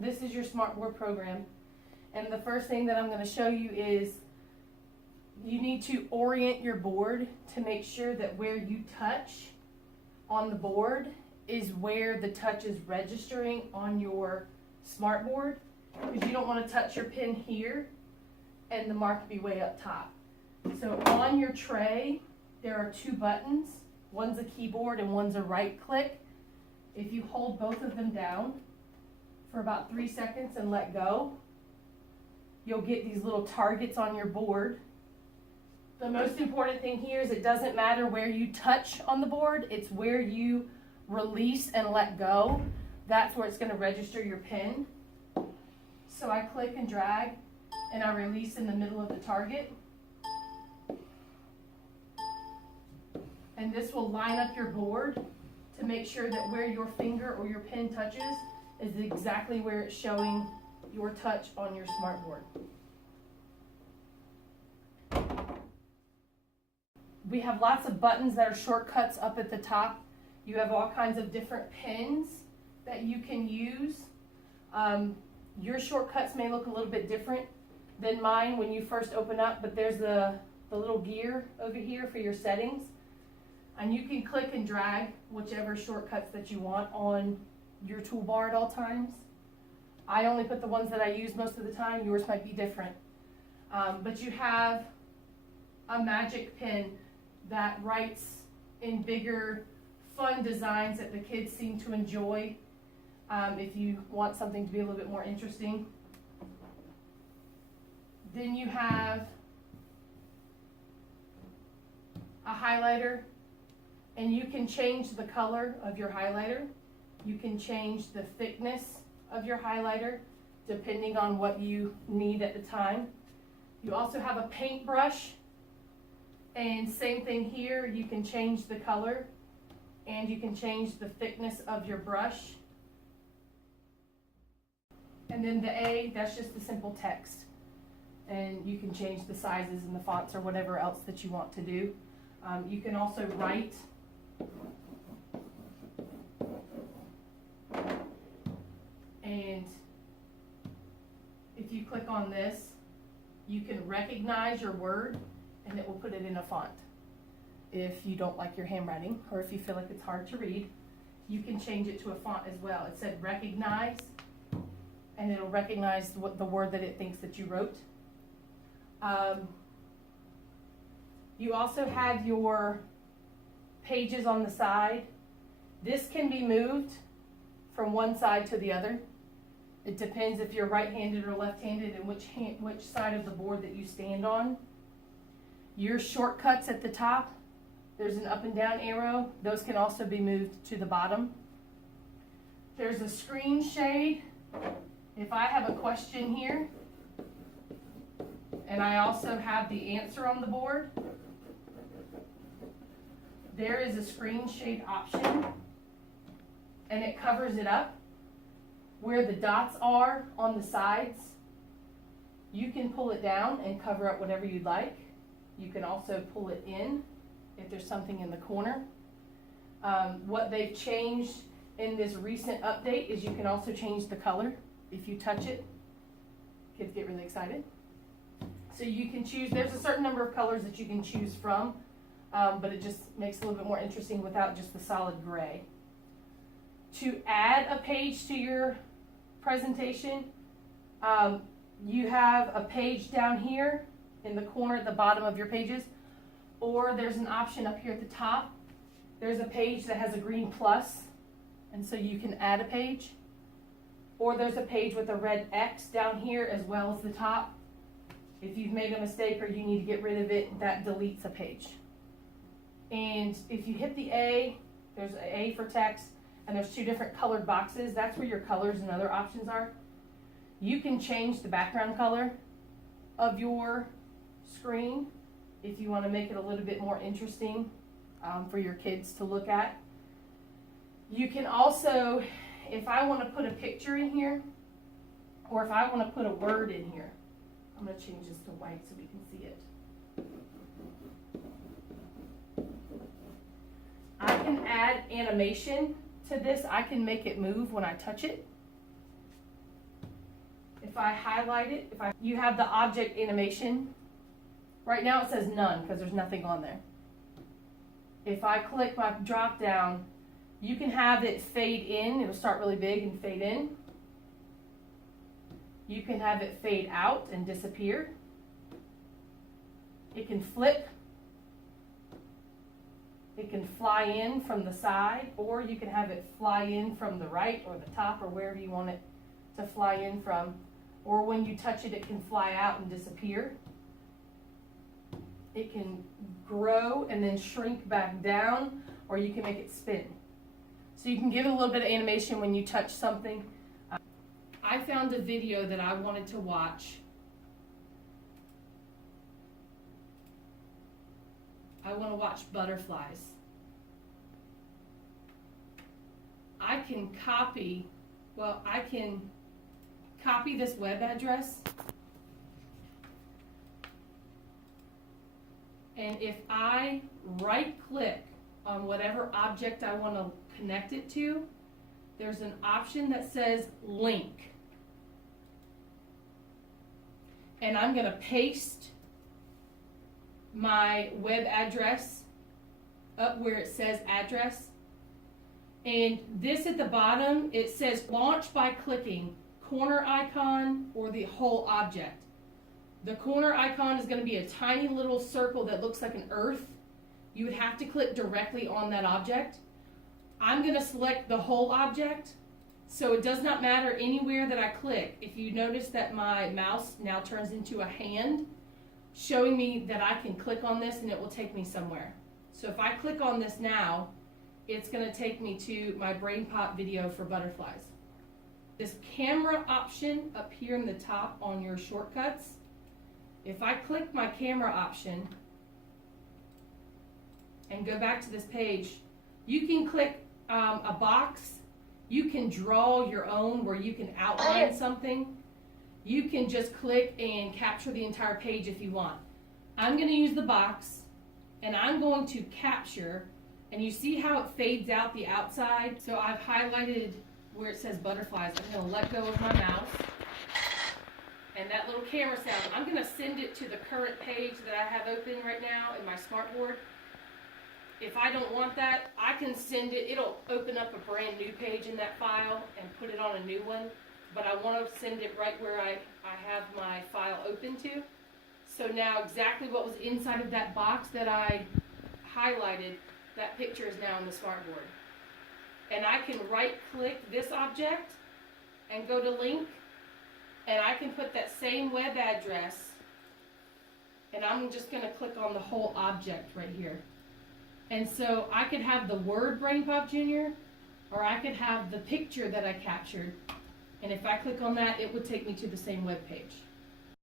This is your Smartboard program, and the first thing that I'm going to show you is you need to orient your board to make sure that where you touch on the board is where the touch is registering on your Smartboard, because you don't want to touch your pin here and the mark be way up top. So on your tray there are two buttons, one's a keyboard and one's a right click. If you hold both of them down for about 3 seconds and let go, you'll get these little targets on your board. The most important thing here is it doesn't matter where you touch on the board, it's where you release and let go. That's where it's going to register your pin. So I click and drag and I release in the middle of the target. And this will line up your board to make sure that where your finger or your pin touches is exactly where it's showing your touch on your Smartboard. We have lots of buttons that are shortcuts up at the top. You have all kinds of different pins that you can use. Your shortcuts may look a little bit different than mine when you first open up, but there's the little gear over here for your settings. And you can click and drag whichever shortcuts that you want on your toolbar at all times. I only put the ones that I use most of the time. Yours might be different. But you have a magic pen that writes in bigger, fun designs that the kids seem to enjoy. If you want something to be a little bit more interesting. Then you have a highlighter, and you can change the color of your highlighter. You can change the thickness of your highlighter depending on what you need at the time. You also have a paintbrush, and same thing here, you can change the color and you can change the thickness of your brush. And then the A, that's just the simple text, and you can change the sizes and the fonts or whatever else that you want to do. You can also write. And if you click on this, you can recognize your word and it will put it in a font. If you don't like your handwriting or if you feel like it's hard to read, you can change it to a font as well. It said recognize, and it'll recognize the word that it thinks that you wrote. You also have your pages on the side. This can be moved from one side to the other. It depends if you're right-handed or left-handed and which side of the board that you stand on. Your shortcuts at the top, there's an up and down arrow. Those can also be moved to the bottom. There's a screen shade. If I have a question here, and I also have the answer on the board, there is a screen shade option, and it covers it up. Where the dots are on the sides, you can pull it down and cover up whatever you'd like. You can also pull it in if there's something in the corner. What they've changed in this recent update is you can also change the color. If you touch it, kids get really excited. So you can choose, there's a certain number of colors that you can choose from, but it just makes it a little bit more interesting without just the solid gray. To add a page to your presentation, you have a page down here in the corner at the bottom of your pages, or there's an option up here at the top. There's a page that has a green plus, and so you can add a page. Or there's a page with a red X down here as well as the top. If you've made a mistake or you need to get rid of it, that deletes a page. And if you hit the A, there's an A for text, and there's two different colored boxes. That's where your colors and other options are. You can change the background color of your screen if you want to make it a little bit more interesting for your kids to look at. You can also, if I want to put a picture in here, or if I want to put a word in here, I'm going to change this to white so we can see it. I can add animation to this. I can make it move when I touch it. If I highlight it, you have the object animation. Right now it says none because there's nothing on there. If I click my drop down, you can have it fade in. It'll start really big and fade in. You can have it fade out and disappear. It can flip. It can fly in from the side, or you can have it fly in from the right or the top or wherever you want it to fly in from. Or when you touch it, it can fly out and disappear. It can grow and then shrink back down, or you can make it spin. So you can give it a little bit of animation when you touch something. I found a video that I wanted to watch. I want to watch butterflies. I can copy this web address. And if I right click on whatever object I want to connect it to, there's an option that says link. And I'm going to paste my web address up where it says address. And this at the bottom, it says launch by clicking corner icon or the whole object. The corner icon is going to be a tiny little circle that looks like an earth. You would have to click directly on that object. I'm going to select the whole object, so it does not matter anywhere that I click. If you notice that my mouse now turns into a hand, showing me that I can click on this and it will take me somewhere. So if I click on this now, it's going to take me to my BrainPop video for butterflies. This camera option up here in the top on your shortcuts, if I click my camera option and go back to this page, you can click a box. You can draw your own where you can outline something. You can just click and capture the entire page if you want. I'm going to use the box and I'm going to capture, and you see how it fades out the outside? So I've highlighted where it says butterflies. I'm going to let go of my mouse. And that little camera sound, I'm going to send it to the current page that I have open right now in my smartboard. If I don't want that, I can send it. It'll open up a brand new page in that file and put it on a new one. But I want to send it right where I have my file open to. So now exactly what was inside of that box that I highlighted, that picture is now in the smartboard. And I can right click this object and go to link. And I can put that same web address, and I'm just going to click on the whole object right here. And so I could have the word BrainPop Jr., or I could have the picture that I captured. And if I click on that, it would take me to the same web page.